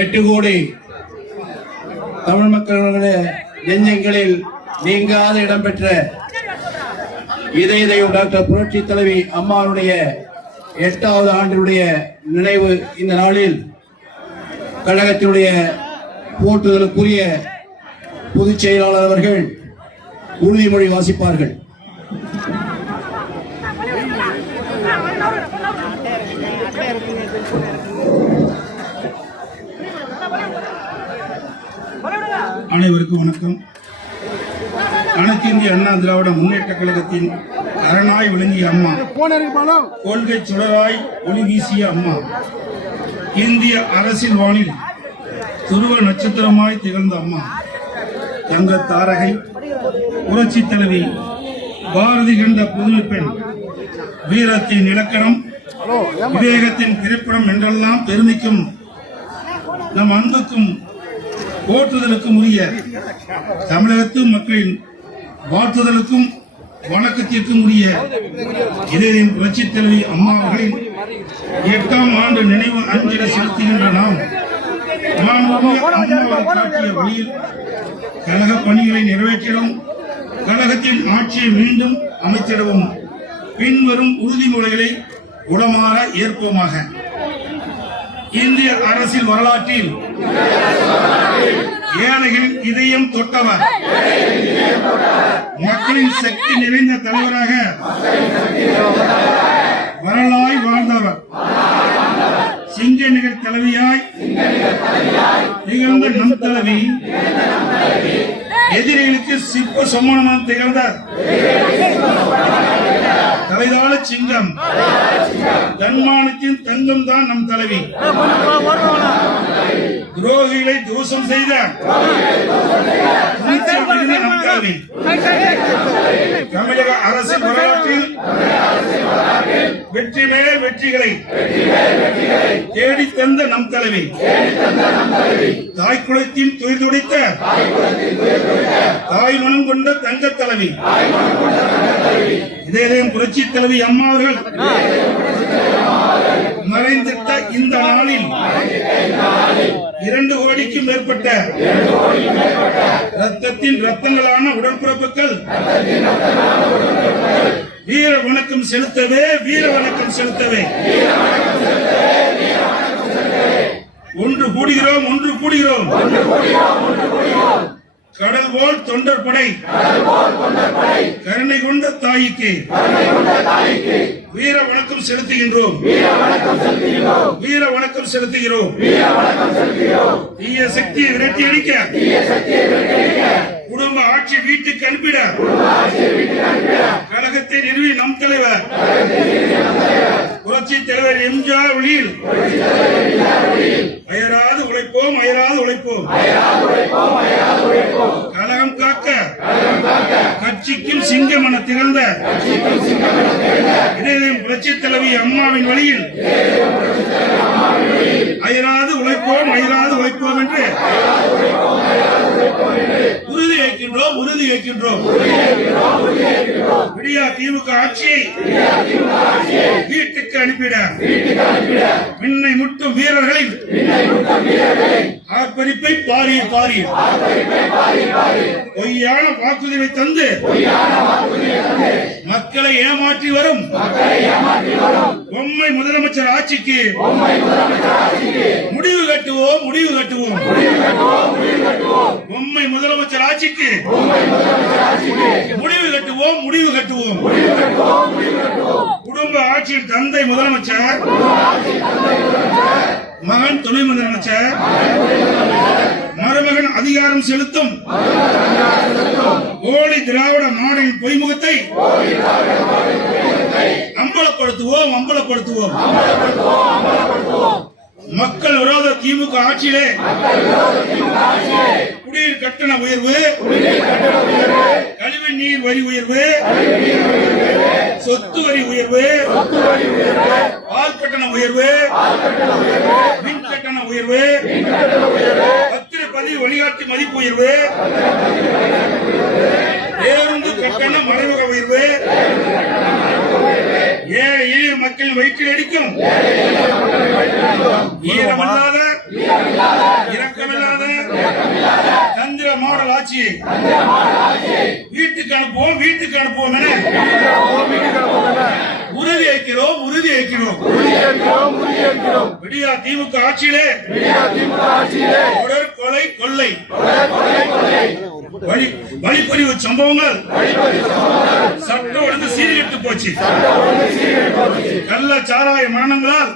எட்டு கோடி தமிழ் மக்களுடைய நெஞ்சங்களில் நீங்காத இடம்பெற்ற இதய தெய்வம் டாக்டர் புரட்சி தலைவி அம்மாவுடைய 8வது ஆண்டினுடைய நினைவு இந்த நாளில் கழகத்தினுடைய போற்றுதலுக்குரிய பொதுச் செயலாளர் அவர்கள் உறுதிமொழி வாசிப்பார்கள். அனைவருக்கும் வணக்கம். அனைத்து இந்திய அண்ணா திராவிட முன்னேற்ற கழகத்தின் அரணாய் விளங்கிய அம்மா, கொள்கை சுடராய் ஒளி வீசிய அம்மா, இந்திய அரசியல் வானில் துருவ நட்சத்திரமாய் திகழ்ந்த அம்மா, தங்க தாரகை, புரட்சி தலைவி, பாரதி கண்ட புதுமை பெண், வீரத்தின் இலக்கணம், விவேகத்தின் திரைப்படம் என்றெல்லாம் பெருமைக்கும் நம் அன்புக்கும் போற்றுதலுக்கும் உரிய தமிழகத்து மக்களின் வாழ்த்துதலுக்கும் வணக்கத்திற்கும் உரிய இதயம் புரட்சி தலைவி அம்மா அவர்களின் 8ஆம் ஆண்டு நினைவு அஞ்சலி செலுத்துகின்ற நாம் காட்டிய வழியில் கழக பணிகளை நிறைவேற்றிடவும் கழகத்தின் ஆட்சியை மீண்டும் அமைத்திடவும் பின்வரும் உறுதிமொழிகளை உளமாற ஏற்போமாக. இந்திய அரசியல் வரலாற்றில் ஏழைகளின் இதயம் தொட்டவர், மக்களின் சக்தி நிறைந்த தலைவராக வரலாய் வாழ்ந்தவர், சிங்க நிகர் தலைவியாய் திகழ்ந்த நம் தலைவி, எதிரிகளுக்கு சிற்ப சமானமாக திகழ்ந்த தலைதாள சிங்கம், தன்மானத்தின் தங்கம் தான் நம் தலைவி, துரோகிகளை தோஷம் செய்த நம் தலைவி, தமிழக அரசு வரலாற்றில் வெற்றி மேல் வெற்றிகளை தேடி தந்த நம் தலைவி, தாய்க்குளத்தின் துயர் துடித்த தாய் மனம் கொண்ட தங்க தலைவி, இதயம் புரட்சி தலைவி அம்மா அவர்கள் மறைந்திட்ட இந்த நாளில் 2 கோடிக்கும் மேற்பட்ட ரத்தத்தின் ரத்தங்களான உடன்பிறப்புகள் வீர வணக்கம் செலுத்தவே, வீர வணக்கம் செலுத்தவே ஒன்று கூடுகிறோம், ஒன்று கூடுகிறோம். கடல் போல் தொண்டர் படை, கருணை கொண்ட தாய்க்கு வீர வணக்கம் செலுத்துகின்றோம், வீர வணக்கம் செலுத்துகிறோம். தீய சக்தியை விரட்டி அடிக்க, குடும்ப ஆட்சி வீட்டுக்கு அனுப்பிட கழகத்தை நிறுவி நம் தலைவர் புரட்சி தலைவர் எம்ஜிஆர் வழியில் அயராது உழைப்போம், அயராது உழைப்போம். கழகம் காக்க கட்சிக்கும் சிங்கம் என திகழ்ந்த இதயம் புரட்சி தலைவி அம்மாவின் வழியில் அயராது உழைப்போம், அயராது உழைப்போம் என்று உறுதி வைக்கின்றோம், உறுதி வைக்கின்றோம். விடியா திமுக ஆட்சியை வீட்டுக்கு அனுப்பிட விண்ணை முட்டும் வீரர்களின் ஆர்ப்பரிப்பை பாரியில் பாரியில் பொய்யான வாக்குறுதியை தந்து மக்களை ஏமாற்றி வரும் பொம்மை முதலமைச்சர் ஆட்சிக்கு முடிவு கட்டுவோம், முடிவு கட்டுவோம். பொம்மை முதலமைச்சர் ஆட்சிக்கு முடிவு கட்டுவோம், முடிவு கட்டுவோம். குடும்ப ஆட்சியின் தந்தை முதலமைச்சர், மகன் துணை முதலமைச்சர், மருமகன் அதிகாரம் செலுத்தும் போலி திராவிட மாடலின் பொய்முகத்தை அம்பலப்படுத்துவோம், அம்பலப்படுத்துவோம். மக்கள் விரோத திமுக ஆட்சியிலே குடிநீர் கட்டண உயர்வு, கழிவு நீர் வரி உயர்வு, சொத்து வரி உயர்வு, பால் கட்டண உயர்வு, மின் கட்டண உயர்வு, பத்திரப்பதிவு வழிகாட்டி மதிப்பு உயர்வு, வயிற்றில் அடிக்கும் ஈரமில்லாத இரக்கமில்லாத தந்திர மாடல் ஆட்சியை வீட்டுக்கு அனுப்புவோம் என உறுதியேற்கிறோம் விடியா திமுக ஆட்சியிலே தொடர் கொலை கொள்ளை வழிப்பறிவு சம்பவங்கள் சட்ட ஒழுங்கு சீர்கெட்டு போச்சு கள்ள சாராய மரணங்களால்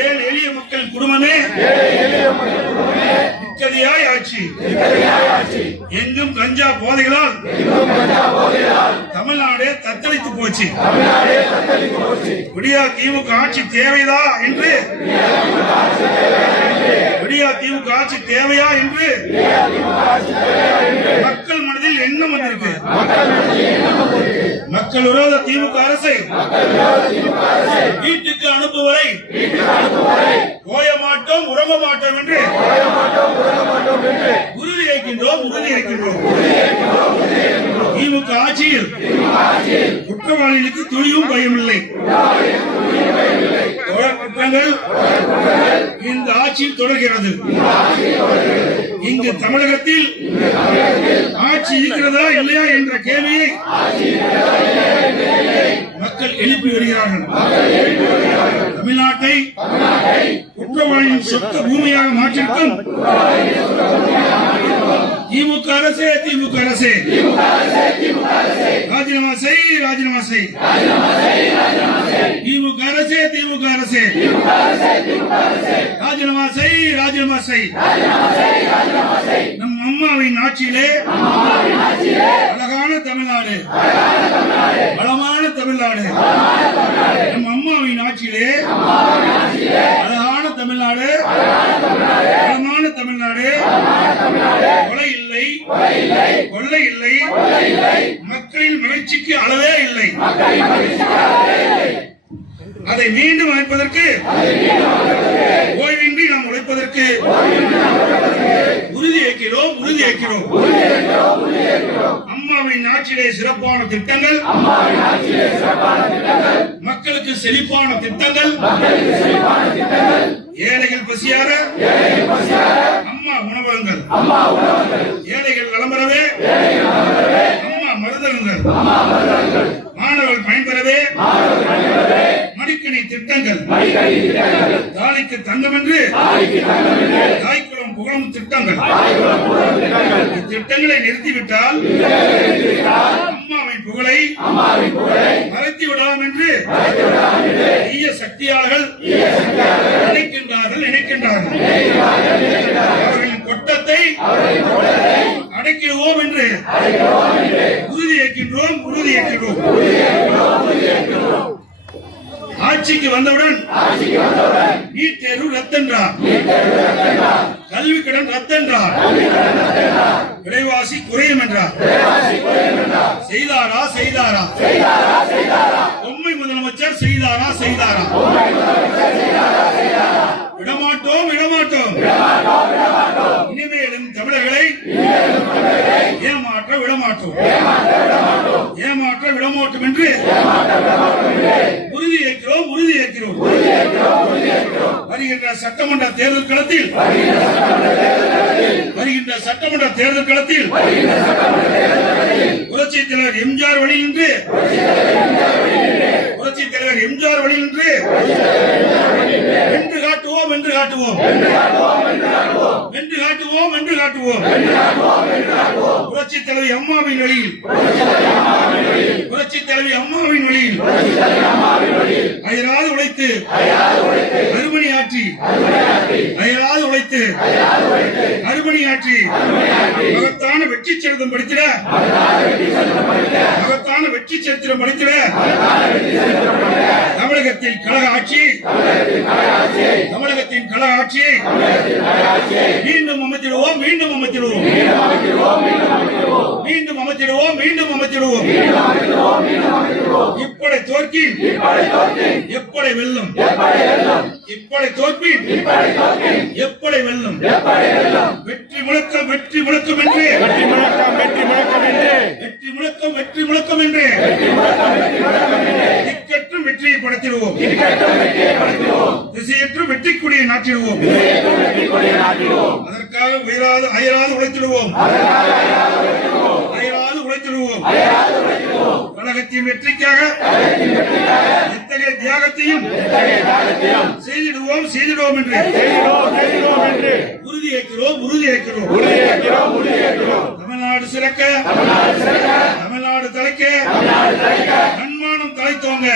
ஏழு எளிய மக்கள் குடும்பமே நிம்மதியாய் ஆட்சி எங்கும் கஞ்சா போதைகளால் தமிழ்நாடு தத்தளித்து போச்சு விடியா திமுக ஆட்சி தேவையா என்று மக்கள் மனதில் எண்ணம் வந்திருக்கு மக்கள் விரோத திமுக அரசை வீட்டுக்கு அனுப்புவரை ஓய மாட்டோம் உறங்க மாட்டோம் என்று உறுதியேற்கின்றோம் திமுக ஆட்சியில் குற்றவாளிகளுக்கு துளியும் பயமில்லை குற்றங்கள் இந்த ஆட்சியில் தொடர்கிறது இங்கு தமிழகத்தில் ஆட்சி இருக்கிறதா இல்லையா என்ற கேள்வியை மக்கள் எழுப்பி வருகிறார்கள் தமிழ்நாட்டை குற்றவாளியின் சொந்த பூமியாக மாற்றிருக்கும் திமுக அரசே ராஜினாமா செய் திமுக அரசே ராஜினாமா செய் நம் அம்மாவின் ஆட்சியிலே அழகான தமிழ்நாடு வளமான தமிழ்நாடு நம் அம்மாவின் ஆட்சியிலே அழகான தமிழ்நாடு வளமான தமிழ்நாடு கொலை இல்லை கொள்ளை இல்லை மக்களின் மகிழ்ச்சிக்கு அளவே இல்லை அதை மீண்டும் அமைப்பதற்கு ஓய்வின்றி நாம் உழைப்பதற்கு உறுதியேற்கிறோம் அம்மாவின் ஆட்சியிலே சிறப்பான திட்டங்கள் மக்களுக்கு செழிப்பான திட்டங்கள் ஏழைகள் பசியார அம்மா உணவகங்கள் ஏழைகள் நலம்பெறவே அம்மா மருந்தகங்கள் மாணவர்கள் பயன்பெறவே மடிக்கணி திட்டங்கள் தாலிக்கு தங்கம் என்று தாய்க்குளம் புகழும் திட்டங்கள் திட்டங்களை நிறுத்திவிட்டால் அம்மாவின் புகழை மறைத்து விடலாம் என்று தீய சக்தியாளர்கள் நினைக்கின்றார்கள் அவர்களின் கொட்டத்தை அடக்கிடுவோம் என்று உறுதியேற்கின்றோம் ஆட்சிக்கு வந்தவுடன் நீட் தேர்வு ரத்தென்றார் கல்வி கடன் ரத்தென்றார் விலைவாசி குறையும் என்றார் செய்தாரா பொம்மை முதலமைச்சர் செய்தாரா விடமாட்டோம் இனிமேலும் தமிழர்களை ஏமாற்ற விடமாட்டோம் என்று உறுதியேற்கிறோம் வருகின்ற சட்டமன்ற தேர்தல் களத்தில் புரட்சித் தலைவர் எம்ஜிஆர் வழியின்றி வென்று காட்டுவோம் புரட்சித் தலைவி அம்மாவின் வழியில் அயராது உழைத்து அருமணியாற்றி மகத்தான வெற்றி சரித்திரம் படித்திட தமிழகத்தின் கழக ஆட்சியை மீண்டும் அமைத்திடுவோம் இப்படை தோற்கின் எப்படை வெல்லும் வெற்றி முழக்கம் என்று திக்கற்றும் வெற்றி திசையற்ற வெற்றி கொடியை நாட்டிடுவோம். அதற்காக உயராது அயராது உழைத்திடுவோம். அயராது உழைத்திடுவோம். கழகத்தின் வெற்றிக்காக எத்தகைய தியாகத்தையும் செய்திடுவோம் என்று உறுதியேற்கிறோம். தமிழ்நாடு சிறக்க, தமிழ்நாடு தலைக்க, தன்மானம் தலைத்தோங்க,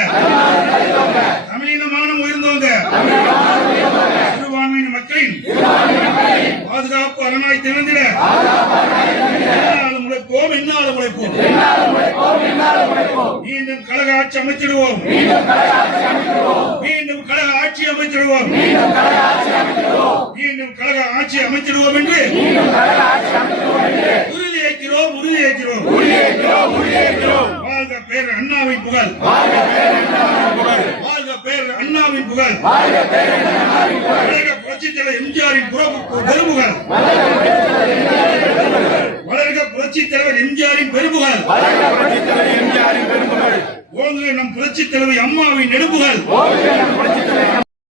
தமிழினமானம் உயர்ந்தோங்க, சிறுபான்மையின மக்களின் பாதுகாப்பு அரணாய் திறந்திட எந்நாளும் உழைப்போம். மீண்டும் கழக ஆட்சி அமைச்சிடுவோம். மீண்டும் கழக ஆட்சி அமைச்சிடுவோம் என்று உறுதியேற்கிறோம். வாழ்க பேர் அண்ணாவின் புகழ். வாழ்க பேர் அண்ணாவின் புகழ். கழக புரட்சித் தலைவர் எம்ஜிஆரின் பெருமுகழ். வளர்க புரட்சித் தலைவர் எம்ஜிஆரின் பெருமுகழ். ஓங்குக நம் புரட்சித் தலைவர் அம்மாவின் நெடுமுகழ்.